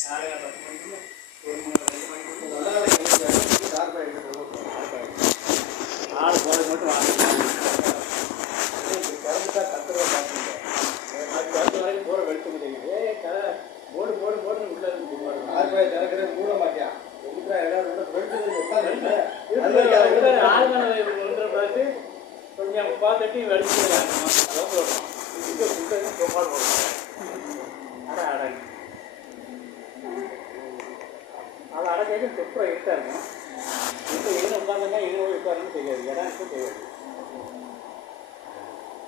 ஆள் போகிறது மட்டும் கறந்துட்டா கத்துறத பார்த்துங்க. அது கருத்து வரைக்கும் போகிற வெளுத்து முடியுங்க. போடு போடு போடுன்னு உள்ள ஆறு திறக்கிற மூட மாட்டியா ஆழ்மனை பார்த்து கொஞ்சம் பார்த்துட்டு வெளுத்து சோப்பாடு போடுவோம். அதை அடக்க செப்பரை இருட்டா இருக்கும். இப்போ எங்கே உட்காந்துன்னா எங்கே உட்காருன்னு தெரியாது. இடம் தெரியாது.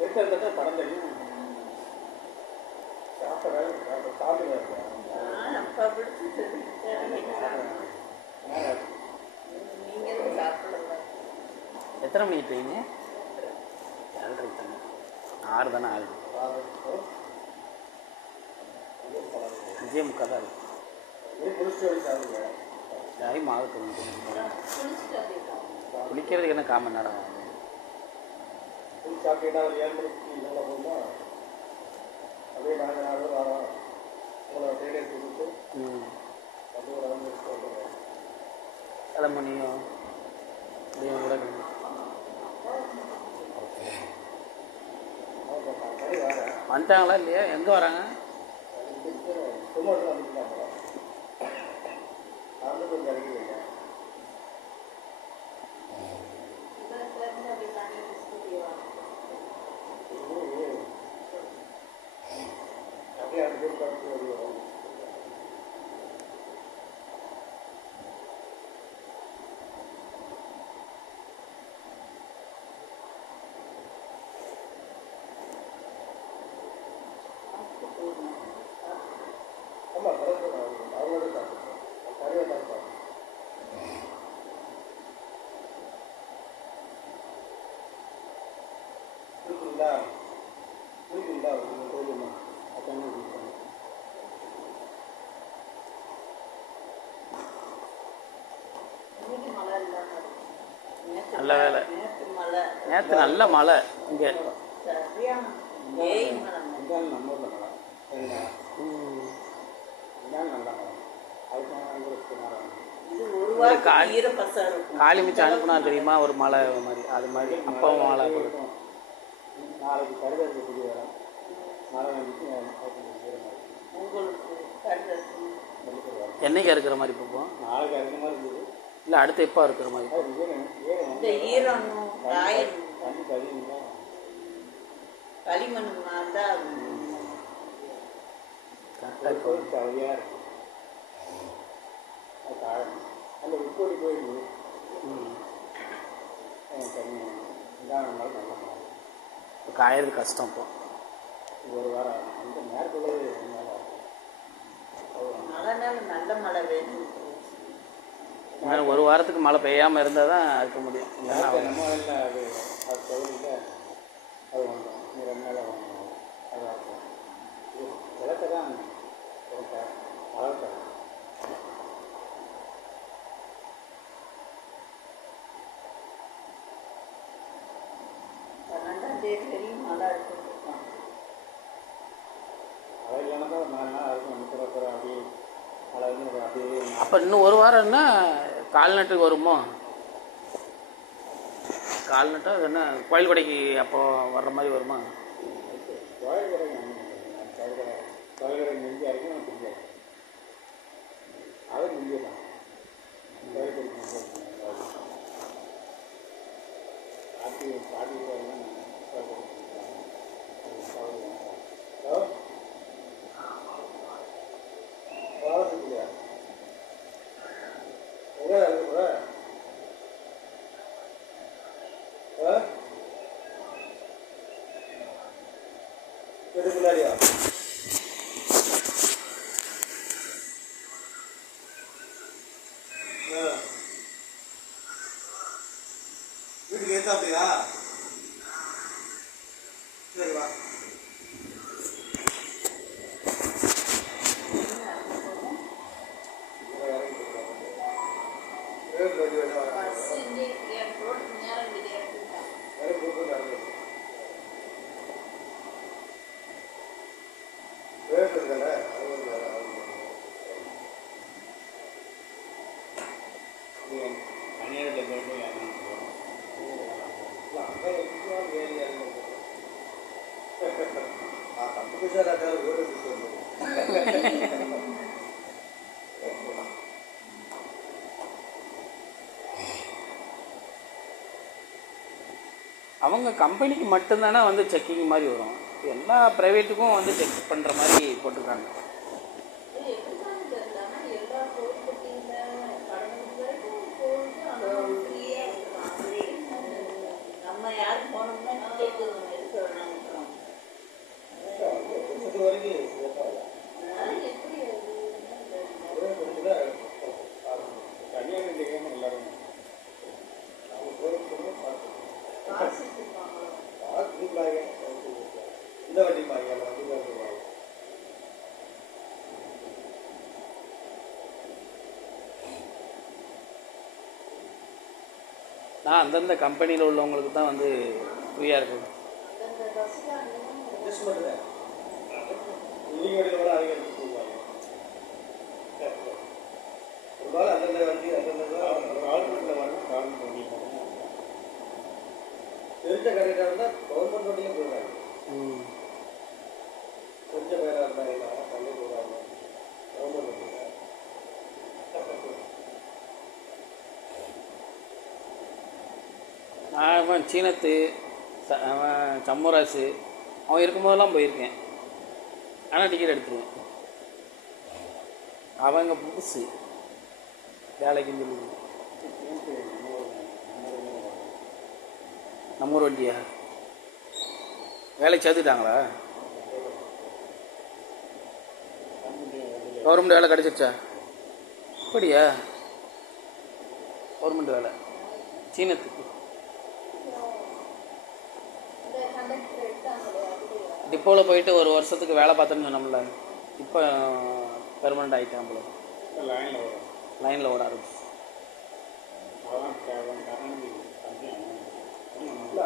இருக்கிறத படம் தெரியும். சாப்பிட சாப்பிட எத்தனை மணிக்கு ட்ரெயினு? 7:30 தானே, 6 தானே ஆகுது. 5:45 தான் இருக்குது. டைம் ஆகட்டும். குளிக்கிறதுக்கு என்ன 1/4 மணி நேரம் ஆகும். சாப்பிட்டா ஒரு 7 மணிக்கு மேலே போகும்போது அப்படியே நாங்கள் 4 பேர் வரோம். உங்களை ட்ரெயின் எடுத்து கொடுத்து அப்படியே ஒரு 1 நிமிஷம் கிளம்பணியும் கூட வந்துட்டாங்களா இல்லையா? எங்கே வராங்க? சும்மாட்டில் வந்துட்டாங்க. அது கொஞ்சம் இறங்கி வைங்க. அப்படியே அந்த பேர் பார்த்து வருவோம். ஆமாம் பரவாயில்ல, அவங்களோட சாப்பிடுவோம். சரியாக சாப்பிடுவோம். இருக்குங்களா இருக்குங்களா போதுமா? அதான் நல்ல வேலை. நேற்று நல்ல மழை இங்கே. காளி மிச்சம் அனுப்புனா தெரியுமா ஒரு மழை மாதிரி, அது மாதிரி அப்பாவும் மழை போடும். நாளைக்கு கருதற்கு புதிய வரும். மழை வந்துச்சு என்னைக்கு இருக்கிற மாதிரி பார்ப்போம். நாளைக்கு அறுக்கிற மாதிரி இருந்தது. இல்லை அடுத்து எப்போ இருக்கிற மாதிரி? களிமண் கரெக்டாக இருக்கும். அந்த உப்போடி போயிடுது. காயறது கஷ்டம். இப்போ ஒரு வாரம் அந்த நேரத்தில் நல்ல மழை வேணும். ஒரு வாரத்துக்கு மழை பெய்யாமல் இருந்தால் தான் இருக்க முடியும். நம்ம இல்லை அது அது தகுதியில் அது வாங்கணும். 2 நாள் வாங்கணும். அது விளக்க தான் வளர்க்க. மழை இருக்கும். மழை இல்லைன்னா தான் ஒரு 4 நாள் இருக்கும். அனுப்புற அப்படியே மழை வந்து அப்படியே. அப்போ இன்னும் ஒரு வாரம்னா கால்நட்டுக்கு வருமோ? கால்நட்டா அது என்ன கோயில் கொடைக்கு அப்போ வர்ற மாதிரி வருமா? கோயில் கடை நெஞ்சு அரைக்கும் எனக்கு தெரியாது. அது நெஞ்சு தான் கோயில் கடைக்கு பாட்டி பாட்டி இல்லையா எங்கே இருக்கு கூட வீட்டுக்கு முன்னாடியா? வீட்டுக்கு ஏற்ற அப்படியா? சரி வா. புதுசாக நான் ஓடி அவங்க கம்பெனிக்கு மட்டும்தானே வந்து செக்கிங் மாதிரி வரும், எல்லா ப்ரைவேட்டுக்கும் வந்து செக் பண்ணுற மாதிரி போட்டிருக்காங்க. நம்ம யாரும் போனோம்னா டிக்கெட் எடுக்கணும். வரைக்கும் இந்த வண்டி பாருங்க நான் அந்தந்த கம்பெனியில் உள்ளவங்களுக்கு தான் வந்து ஃப்ரீயாக இருக்குது. அட்ஜஸ்ட்மெண்ட் தான் இன்னைக்கு வண்டியில் கூட அவங்க எடுத்து போடுவாங்க. ஒரு நாள் அந்தந்த வண்டி அந்தந்த ஆல்மெண்ட்டில் வரணும். ஆல்மெண்ட் வண்டி தெரிஞ்ச கரெக்டாக இருந்தால் கவர்மெண்ட் வண்டியும் போடுறாங்க. கொஞ்சம் பேராக இருந்தாங்க தள்ளி போடுறாங்க கவர்மெண்ட் வண்டியில். அவன் சீனத்து அவன் சம்மராசு அவன் இருக்கும்போதெல்லாம் போயிருக்கேன், ஆனால் டிக்கெட் எடுத்துருவேன். அவங்க புதுசு வேலைக்குன்னு சொல்லி. நம்ம ஊர் வண்டியா வேலைக்கு சேர்த்துட்டாங்களா? கவர்மெண்ட் வேலை கிடச்சிருச்சா? அப்படியா? கவர்மெண்ட் வேலை சீனத்துக்கு டிப்போவில் போயிட்டு ஒரு வருஷத்துக்கு வேலை பார்த்தேன்னு சொன்னோம்ல, இப்போ பெர்மனண்ட் ஆகிட்டான் போல. லைனில் ஓட ஆரம்பிச்சு.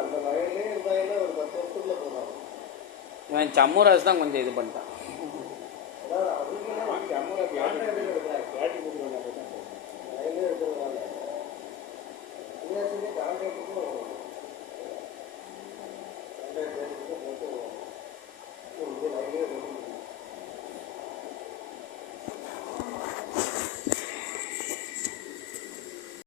அந்த வயலே இருந்தாங்கன்னா ஒரு 10 வருஷத்துக்குள்ள போகலாம். இவன் சம்மூராஜ் தான் கொஞ்சம் இது பண்ணிட்டான். கான்ட்ராக்டுக்கும்